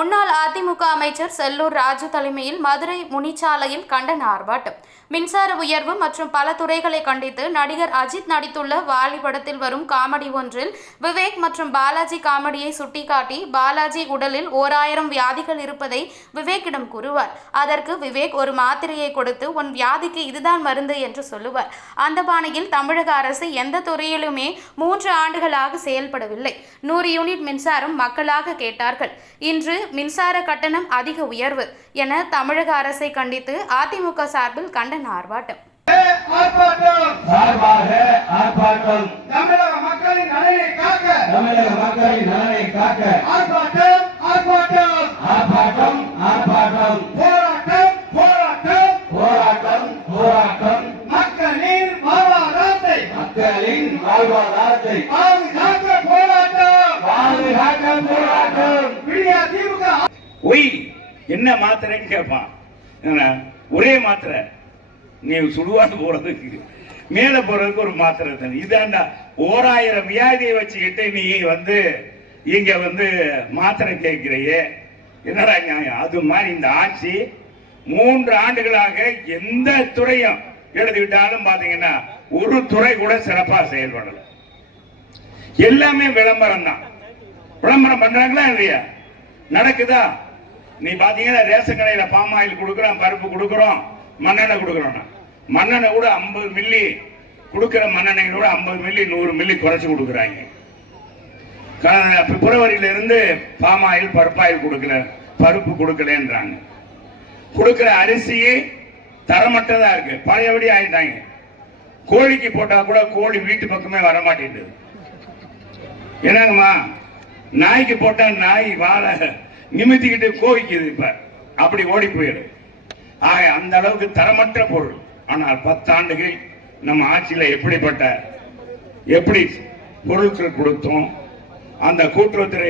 முன்னாள் அதிமுக அமைச்சர் செல்லூர் ராஜு தலைமையில் மதுரை முனிச்சாலையில் கண்டன ஆர்ப்பாட்டம். மின்சார உயர்வு மற்றும் பல துறைகளை கண்டித்து நடிகர் அஜித் நடித்துள்ள வாலி படத்தில் வரும் காமெடி ஒன்றில் விவேக் மற்றும் பாலாஜி காமெடியை சுட்டிக்காட்டி பாலாஜி உடலில் ஓராயிரம் வியாதிகள் இருப்பதை விவேக்கிடம் கூறுவார். அதற்கு விவேக் ஒரு மாத்திரையை கொடுத்து உன் வியாதிக்கு இதுதான் மருந்து என்று சொல்லுவார். அந்த பாணியில் தமிழக அரசு எந்த துறையிலுமே மூன்று ஆண்டுகளாக செயல்படவில்லை. நூறு யூனிட் மின்சாரம் மக்களாக கேட்டார்கள். இன்று மின்சார கட்டணம் அதிக உயர்வு என தமிழக அரசை கண்டித்து அதிமுக சார்பில் கண்டன ஆர்ப்பாட்டம். ஆர்ப்பாட்டம் சார்பாக ஆர்ப்பாட்டம். தமிழக மக்களின் நலனை காக்க. தமிழக மக்களின் நலனை காக்க ஆர்ப்பாட்டம் ஆர்ப்பாட்டம். ஆர்ப்பாட்டம் ஆர்ப்பாட்டம் போராட்டம் போராட்டம் போராட்டம் போராட்டம். மக்களின் வாழ்வாதாரத்தை. மக்களின் வாழ்வாதாரத்தை. பாதுகாக்க போராட்டம் பாதுகாக்க போராட்டம் விடியா திமுக ஒய் என்ன மாத்திரைன்னு கேட்பான். என்ன, ஒரே மாத்திரை. நீ சுடுவாடு போறதுக்கு. மேல போறதுக்கு ஒரு மாத்திரை தானே. இதாண்டா ஓராயிரம் வியாதியை வச்சுக்கிட்டு நீ வந்து இங்க வந்து மாத்திரை கேட்கிறையே. என்னடா நியாயம்? அது மாதிரி இந்த ஆட்சி மூன்று ஆண்டுகளாக எந்த துறையும் எடுத்துக்கிட்டாலும் பாத்தீங்கன்னா ஒரு துறை கூட சிறப்பா செயல்படல. எல்லாமே விளம்பரம் தான் விளம்பரம் பண்றாங்களா இல்லையா? நடக்குதா? நீ பாத்தீங்கன்னா ரேஷன் கடையில பாம் ஆயில் கொடுக்குறோம் பருப்பு கொடுக்குறோம் மண்ணெண்ணெய் கொடுக்குறோம் மண்ணெண்ணெய் கூட ஐம்பது மில்லி கொடுக்குற மண்ணெண்ணெய் கூட ஐம்பது மில்லி நூறு மில்லி குறைச்சு கொடுக்குறாங்க. க- பிப்ரவரியில இருந்து பாம் ஆயில் பருப்பாயில் கொடுக்கல பருப்பு கொடுக்கலன்றாங்க. கொடுக்குற அரிசியே தரமட்டதா இருக்கு. பழையபடி ஆயிட்டாங்க. கோழிக்கு போட்டா கூட கோழி வீட்டு பக்கமே வர மாட்டேங்குது என்னங்கம்மா? நாய்க்கு போட்டா நாய் வாழை. நிமித்திக்கிட்டு கோவிக்குது இப்ப. அப்படி ஓடி போயிடும். ஆக அந்த அளவுக்கு தரமற்ற பொருள். ஆனால் பத்தாண்டுகள் நம்ம ஆட்சியில் எப்படிப்பட்ட எப்படி பொருட்கள் கொடுத்தோம் அந்த கூட்டுறவுத்துறை